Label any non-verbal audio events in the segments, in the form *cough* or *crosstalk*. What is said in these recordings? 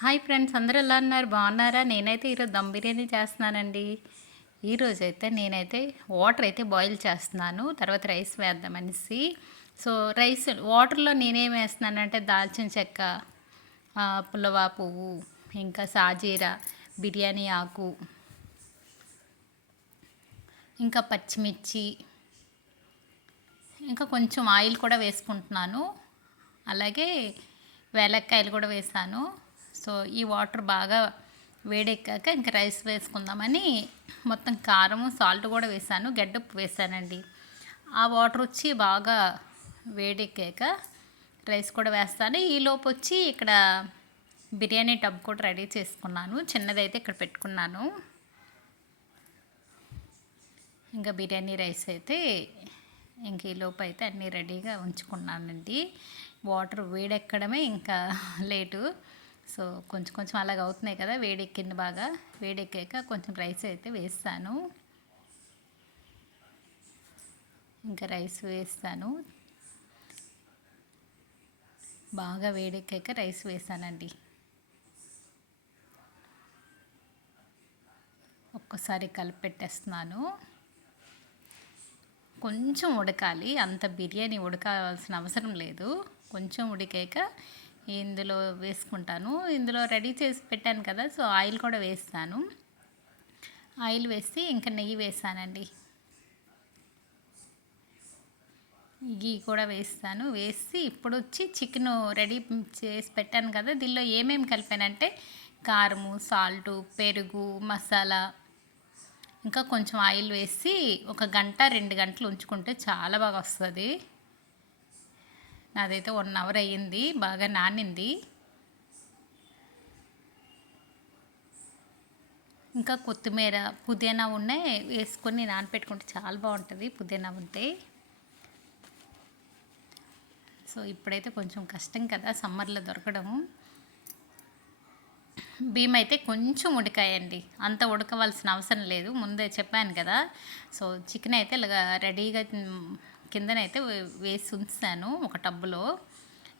Hi friends అందరూ ఎలా ఉన్నారు? బాగున్నారా? నేనైతే ఈరోజు దమ్ బిర్యానీ చేస్తున్నానండి. ఈరోజు అయితే నేనైతే వాటర్ అయితే బాయిల్ చేస్తున్నాను. తర్వాత రైస్ వేద్దామనేసి. సో రైస్ వాటర్లో నేనేం వేస్తున్నానంటే దాల్చిన చెక్క పుల్లవా పువ్వు ఇంకా సాజీరా బిర్యానీ ఆకు ఇంకా పచ్చిమిర్చి ఇంకా కొంచెం ఆయిల్ కూడా వేసుకుంటున్నాను. అలాగే వేలక్కాయలు కూడా వేసాను. సో ఈ వాటర్ బాగా వేడెక్కాక ఇంకా రైస్ వేసుకుందామని మొత్తం కారం సాల్ట్ కూడా వేసాను గడ్డప్పు వేసానండి. ఆ వాటర్ వచ్చి బాగా వేడెక్కాక రైస్ కూడా వేస్తాను. ఈలోపు వచ్చి ఇక్కడ బిర్యానీ టబ్ కూడా రెడీ చేసుకున్నాను. చిన్నదైతే ఇక్కడ పెట్టుకున్నాను. ఇంకా బిర్యానీ రైస్ అయితే ఇంక ఈ అయితే అన్నీ రెడీగా ఉంచుకున్నానండి. వాటర్ వేడెక్కడమే ఇంకా *laughs* లేటు. సో కొంచెం కొంచెం అలాగ అవుతున్నాయి కదా వేడెక్కింది బాగా. వేడెక్కాక కొంచెం రైస్ అయితే వేస్తాను. ఇంకా రైస్ వేస్తాను. బాగా వేడెక్కాక రైస్ వేసానండి ఒక్కసారి కలిపి పెట్టేస్తున్నాను కొంచెం ఉడకాలి అంత బిర్యానీ ఉడకాల్సిన అవసరం లేదు. కొంచెం ఉడికాక ఇందులో వేసుకుంటాను. ఇందులో రెడీ చేసి పెట్టాను కదా సో ఆయిల్ కూడా వేస్తాను. ఆయిల్ వేసి ఇంకా నెయ్యి వేస్తానండి గీ కూడా వేస్తాను. వేసి ఇప్పుడు వచ్చి చికెన్ రెడీ చేసి పెట్టాను కదా దీనిలో ఏమేమి కలిపానంటే కారము సాల్టు పెరుగు మసాలా ఇంకా కొంచెం ఆయిల్ వేసి ఒక గంట రెండు గంటలు ఉంచుకుంటే చాలా బాగా వస్తుంది. నాదైతే వన్ అవర్ అయ్యింది బాగా నానింది. ఇంకా కొత్తిమీర పుదీనా ఉన్నాయి వేసుకొని నానపెట్టుకుంటే చాలా బాగుంటుంది పుదీనా ఉంటే. సో ఇప్పుడైతే కొంచెం కష్టం కదా సమ్మర్లో దొరకడం. బియ్యం అయితే కొంచెం ఉడకాయండి అంత ఉడకవలసిన అవసరం లేదు ముందే చెప్పాను కదా. సో చికెన్ అయితే ఇలాగా రెడీగా కిందనైతే వే- వేసి ఉంచాను ఒక టబ్బులో.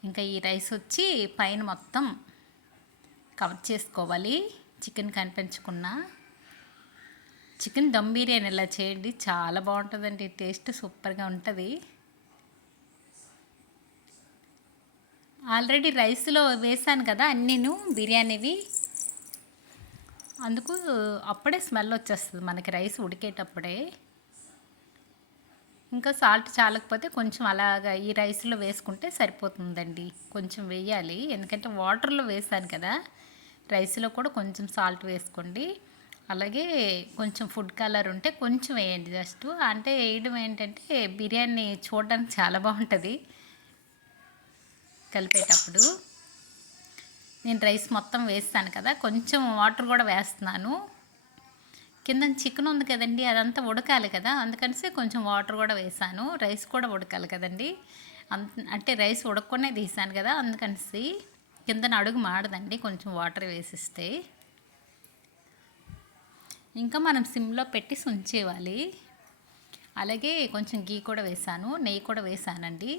ఇంకా ఈ రైస్ వచ్చి పైన మొత్తం కవర్ చేసుకోవాలి. చికెన్ కనిపించుకున్న చికెన్ దమ్ బిర్యానీ ఇలా చేయండి. చాలా బాగుంటుందండి. టేస్ట్ సూపర్గా ఉంటుంది. ఆల్రెడీ రైస్లో వేసాను కదా అన్నీను బిర్యానీవి. అందుకు అప్పుడే స్మెల్ వచ్చేస్తుంది మనకి రైస్ ఉడికేటప్పుడే. ఇంకా సాల్ట్ చాలకపోతే కొంచెం అలాగా ఈ రైస్లో వేసుకుంటే సరిపోతుందండి. కొంచెం వేయాలి. ఎందుకంటే వాటర్లో వేసాను కదా రైస్లో కూడా కొంచెం సాల్ట్ వేసుకోండి. అలాగే కొంచెం ఫుడ్ కలర్ ఉంటే కొంచెం వేయండి జస్ట్. అంటే వేయడం ఏంటంటే బిర్యానీ చూడడానికి చాలా బాగుంటుంది. కలిపేటప్పుడు నేను రైస్ మొత్తం వేస్తాను కదా కొంచెం వాటర్ కూడా వేస్తున్నాను. కింద చికెన్ ఉంది కదండి అదంతా ఉడకాలి కదా. అందుకనిసి కొంచెం వాటర్ కూడా వేసాను. రైస్ కూడా ఉడకాలి కదండి. అంత అంటే రైస్ ఉడకనే తీసాను కదా అందుకనిసి కిందన అడుగు మాడదండి కొంచెం వాటర్ వేసిస్తే. ఇంకా మనం సిమ్లో పెట్టి ఉంచేవాలి అలాగే కొంచెం గీ కూడా వేసాను నెయ్యి కూడా వేసానండి.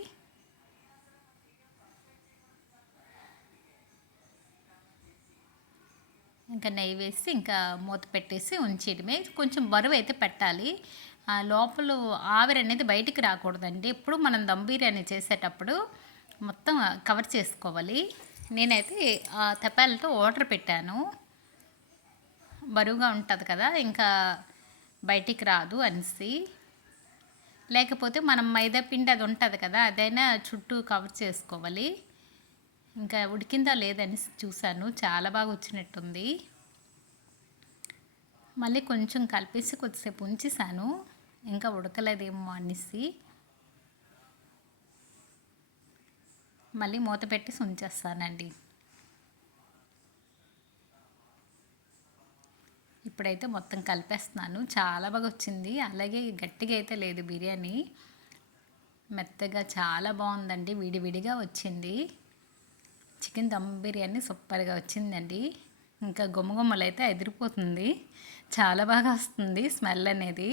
ఇంకా నెయ్యి వేసి ఇంకా మూత పెట్టేసి ఉంచేయడమే. కొంచెం బరువు అయితే పెట్టాలి. లోపల ఆవిరి అనేది బయటికి రాకూడదండి. ఎప్పుడు మనం దమ్ బిర్యానీ చేసేటప్పుడు మొత్తం కవర్ చేసుకోవాలి. నేనైతే ఆ తెపాలతో ఆర్డర్ పెట్టాను. బరువుగా ఉంటుంది కదా ఇంకా బయటికి రాదు అనేసి. లేకపోతే మనం మైదా పిండి అది ఉంటుంది కదా అదైనా చుట్టూ కవర్ చేసుకోవాలి. ఇంకా ఉడికిందా లేదని చూశాను. చాలా బాగా వచ్చినట్టుంది. మళ్ళీ కొంచెం కలిపేసి కొద్దిసేపు ఉంచేసాను ఇంకా ఉడకలేదేమో అనేసి మళ్ళీ మూత పెట్టి ఉంచేస్తానండి. ఇప్పుడైతే మొత్తం కలిపేస్తున్నాను. చాలా బాగా వచ్చింది. అలాగే గట్టిగా అయితే లేదు బిర్యానీ. మెత్తగా చాలా బాగుందండి. విడివిడిగా వచ్చింది. చికెన్ దమ్ బిర్యానీ సూపర్గా వచ్చిందండి. ఇంకా గుమ్మగుమ్మలు అయితే ఎదిరిపోతుంది. చాలా బాగా వస్తుంది స్మెల్ అనేది.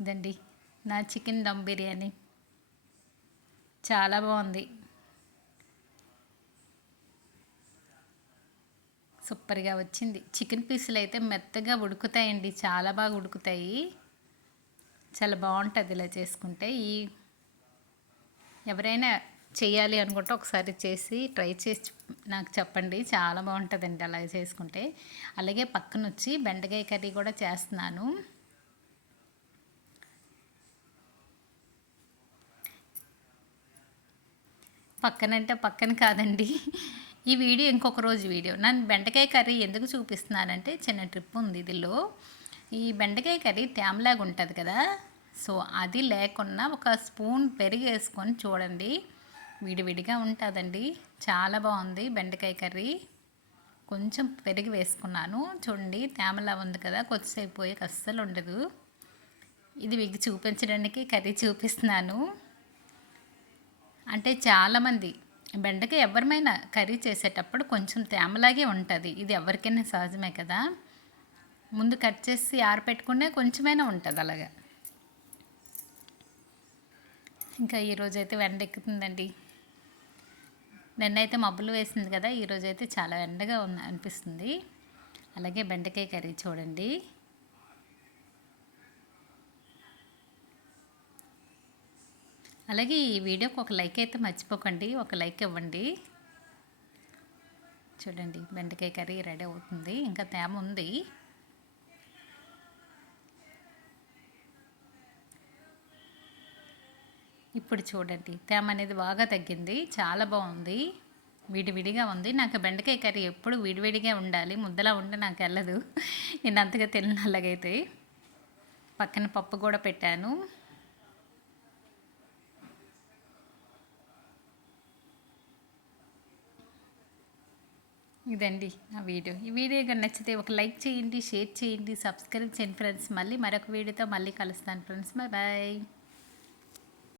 ఇదండి నా చికెన్ దమ్ బిర్యానీ. చాలా బాగుంది. సూపర్గా వచ్చింది. చికెన్ పీసులు అయితే మెత్తగా ఉడుకుతాయండి. చాలా బాగా ఉడుకుతాయి. చాలా బాగుంటుంది ఇలా చేసుకుంటే. ఈ ఎవరైనా చేయాలి అనుకుంటే ఒకసారి చేసి ట్రై చేసి నాకు చెప్పండి. చాలా బాగుంటుందండి అలా చేసుకుంటే. అలాగే పక్కన వచ్చి బెండకాయ కర్రీ కూడా చేస్తున్నాను. పక్కనంటే పక్కన కాదండి. ఈ వీడియో ఇంకొక రోజు వీడియో. నన్ను బెండకాయ కర్రీ ఎందుకు చూపిస్తున్నానంటే చిన్న ట్రిప్ ఉంది ఇదిలో. ఈ బెండకాయ కర్రీ తేమలాగా ఉంటుంది కదా. సో అది లేకుండా ఒక స్పూన్ పెరిగేసుకొని చూడండి. విడివిడిగా ఉంటుందండి. చాలా బాగుంది బెండకాయ కర్రీ. కొంచెం పెరిగి వేసుకున్నాను. చూడండి తేమలా ఉంది కదా కొద్దిసేపు పోయి అస్సలు ఉండదు. ఇది మీకు చూపించడానికి కర్రీ చూపిస్తున్నాను. అంటే చాలామంది బెండకాయ ఎవరిమైనా కర్రీ చేసేటప్పుడు కొంచెం తేమలాగే ఉంటుంది. ఇది ఎవరికైనా సహజమే కదా. ముందు కట్ చేసి ఆరపెట్టుకునే కొంచెమైనా ఉంటుంది అలాగా. ఇంకా ఈరోజైతే వెండ ఎక్కుతుందండి. నిన్నైతే మబ్బులు వేసింది కదా ఈరోజు అయితే చాలా ఎండగా ఉన్న అనిపిస్తుంది. అలాగే బెండకాయ కర్రీ చూడండి. అలాగే ఈ వీడియోకి ఒక లైక్ అయితే మర్చిపోకండి ఒక లైక్ ఇవ్వండి. చూడండి బెండకాయ కర్రీ రెడీ అవుతుంది ఇంకా తేమ ఉంది. ఇప్పుడు చూడండి తేమ అనేది బాగా తగ్గింది చాలా బాగుంది విడివిడిగా ఉంది. నాకు బెండకాయ కర్రీ ఎప్పుడు విడివిడిగా ఉండాలి ముద్దలా ఉంటే నాకు వెళ్ళదు. నేను అంతగా తిన్న అలాగైతే. పక్కన పప్పు కూడా పెట్టాను. ఇదండి నా వీడియో. ఈ వీడియో కానీ నచ్చితే ఒక లైక్ చేయండి షేర్ చేయండి సబ్స్క్రైబ్ చేయండి ఫ్రెండ్స్. మళ్ళీ మరొక వీడియోతో మళ్ళీ కలుస్తాను ఫ్రెండ్స్. Bye bye.